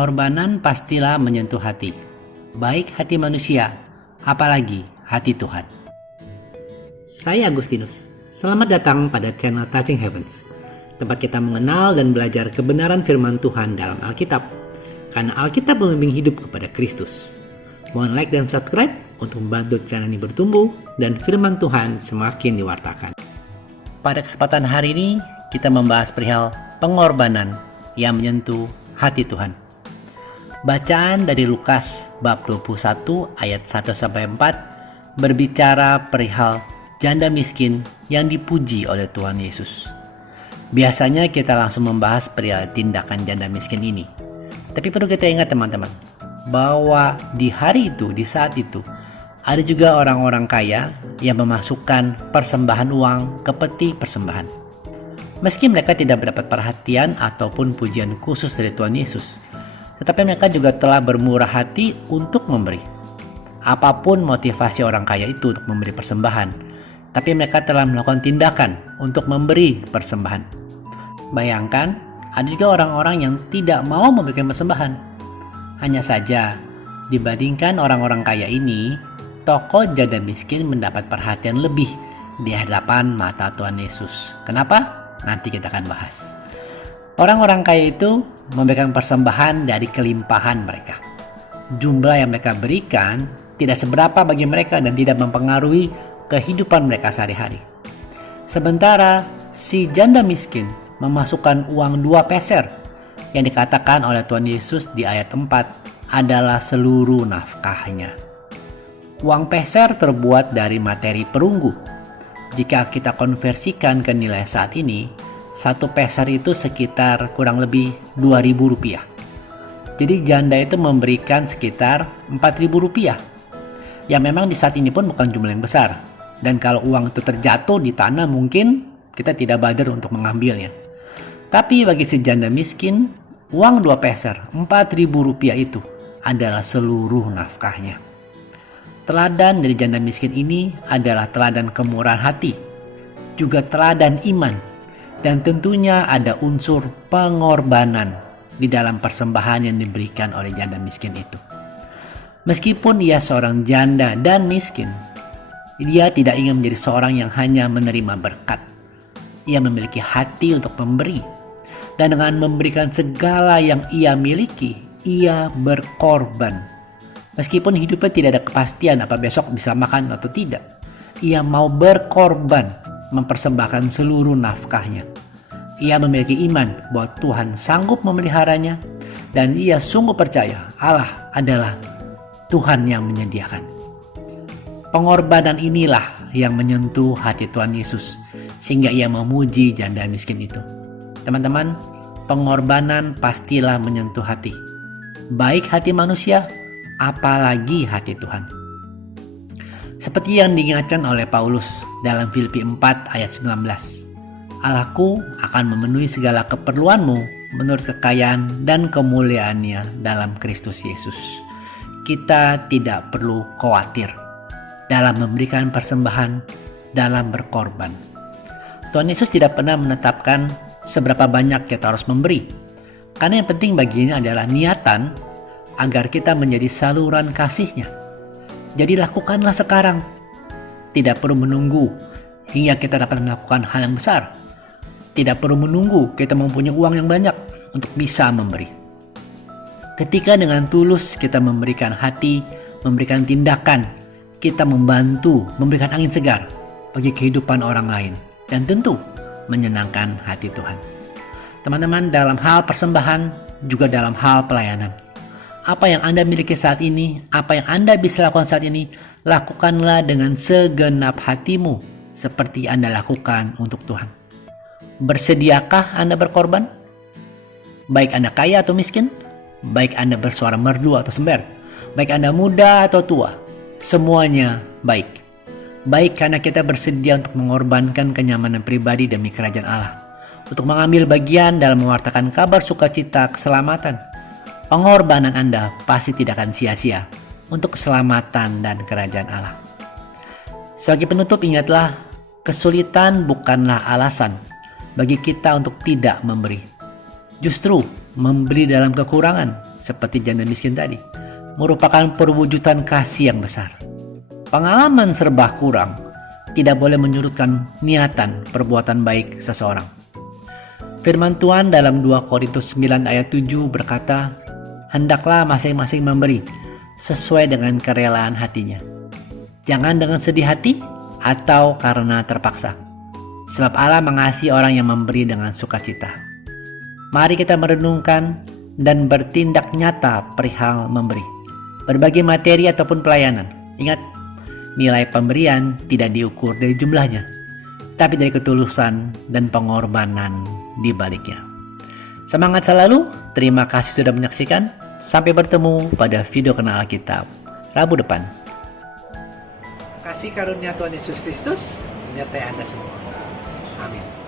Pengorbanan pastilah menyentuh hati, baik hati manusia, apalagi hati Tuhan. Saya Agustinus, selamat datang pada channel Touching Heavens, tempat kita mengenal dan belajar kebenaran firman Tuhan dalam Alkitab, karena Alkitab membimbing hidup kepada Kristus. Mohon like dan subscribe untuk membantu channel ini bertumbuh dan firman Tuhan semakin diwartakan. Pada kesempatan hari ini, kita membahas perihal pengorbanan yang menyentuh hati Tuhan. Bacaan dari Lukas bab 21 ayat 1-4 berbicara perihal janda miskin yang dipuji oleh Tuhan Yesus. Biasanya kita langsung membahas perihal tindakan janda miskin ini. Tapi perlu kita ingat teman-teman, bahwa di hari itu, di saat itu, ada juga orang-orang kaya yang memasukkan persembahan uang ke peti persembahan. Meski mereka tidak mendapat perhatian ataupun pujian khusus dari Tuhan Yesus, tetapi mereka juga telah bermurah hati untuk memberi. Apapun motivasi orang kaya itu untuk memberi persembahan, tapi mereka telah melakukan tindakan untuk memberi persembahan. Bayangkan, ada juga orang-orang yang tidak mau memberikan persembahan. Hanya saja, dibandingkan orang-orang kaya ini, tokoh janda miskin mendapat perhatian lebih di hadapan mata Tuhan Yesus. Kenapa? Nanti kita akan bahas. Orang-orang kaya itu memberikan persembahan dari kelimpahan mereka. Jumlah yang mereka berikan tidak seberapa bagi mereka dan tidak mempengaruhi kehidupan mereka sehari-hari. Sementara si janda miskin memasukkan uang 2 peser yang dikatakan oleh Tuhan Yesus di ayat 4 adalah seluruh nafkahnya. Uang peser terbuat dari materi perunggu. Jika kita konversikan ke nilai saat ini, 1 peser itu sekitar kurang lebih Rp2.000. Jadi janda itu memberikan sekitar Rp4.000. Ya memang di saat ini pun bukan jumlah yang besar. Dan kalau uang itu terjatuh di tanah mungkin kita tidak badar untuk mengambilnya. Tapi bagi si janda miskin, uang 2 peser, Rp4.000 itu adalah seluruh nafkahnya. Teladan dari janda miskin ini adalah teladan kemurahan hati, juga teladan iman. Dan tentunya ada unsur pengorbanan di dalam persembahan yang diberikan oleh janda miskin itu. Meskipun ia seorang janda dan miskin, dia tidak ingin menjadi seorang yang hanya menerima berkat. Ia memiliki hati untuk memberi. Dan dengan memberikan segala yang ia miliki, ia berkorban. Meskipun hidupnya tidak ada kepastian apa besok bisa makan atau tidak, ia mau berkorban, mempersembahkan seluruh nafkahnya. Ia memiliki iman bahwa Tuhan sanggup memeliharanya dan ia sungguh percaya Allah adalah Tuhan yang menyediakan. Pengorbanan inilah yang menyentuh hati Tuhan Yesus sehingga ia memuji janda miskin itu. Teman-teman, pengorbanan pastilah menyentuh hati, baik hati manusia apalagi hati Tuhan. Seperti yang diingatkan oleh Paulus dalam Filipi 4 ayat 19. Allahku akan memenuhi segala keperluanmu menurut kekayaan dan kemuliaannya dalam Kristus Yesus. Kita tidak perlu khawatir dalam memberikan persembahan, dalam berkorban. Tuhan Yesus tidak pernah menetapkan seberapa banyak kita harus memberi. Karena yang penting baginya adalah niatan agar kita menjadi saluran kasih-Nya. Jadi lakukanlah sekarang. Tidak perlu menunggu hingga kita dapat melakukan hal yang besar. Tidak perlu menunggu kita mempunyai uang yang banyak untuk bisa memberi. Ketika dengan tulus kita memberikan hati, memberikan tindakan, kita membantu, memberikan angin segar bagi kehidupan orang lain. Dan tentu menyenangkan hati Tuhan. Teman-teman, dalam hal persembahan, juga dalam hal pelayanan. Apa yang Anda miliki saat ini, apa yang Anda bisa lakukan saat ini, lakukanlah dengan segenap hatimu seperti Anda lakukan untuk Tuhan. Bersediakah Anda berkorban? Baik Anda kaya atau miskin, baik Anda bersuara merdu atau sember, baik Anda muda atau tua, semuanya baik. Baik karena kita bersedia untuk mengorbankan kenyamanan pribadi demi kerajaan Allah, untuk mengambil bagian dalam mewartakan kabar sukacita keselamatan. Pengorbanan Anda pasti tidak akan sia-sia untuk keselamatan dan kerajaan Allah. Sebagai penutup, ingatlah, kesulitan bukanlah alasan bagi kita untuk tidak memberi. Justru memberi dalam kekurangan seperti janda miskin tadi, merupakan perwujudan kasih yang besar. Pengalaman serba kurang tidak boleh menyurutkan niatan perbuatan baik seseorang. Firman Tuhan dalam 2 Korintus 9 ayat 7 berkata, "Hendaklah masing-masing memberi sesuai dengan kerelaan hatinya. Jangan dengan sedih hati atau karena terpaksa. Sebab Allah mengasihi orang yang memberi dengan sukacita." Mari kita merenungkan dan bertindak nyata perihal memberi. Berbagai materi ataupun pelayanan. Ingat, nilai pemberian tidak diukur dari jumlahnya, tapi dari ketulusan dan pengorbanan di baliknya. Semangat selalu, terima kasih sudah menyaksikan. Sampai bertemu pada video Kenal Alkitab Rabu depan. Kasih karunia Tuhan Yesus Kristus menyertai Anda semua. Amin.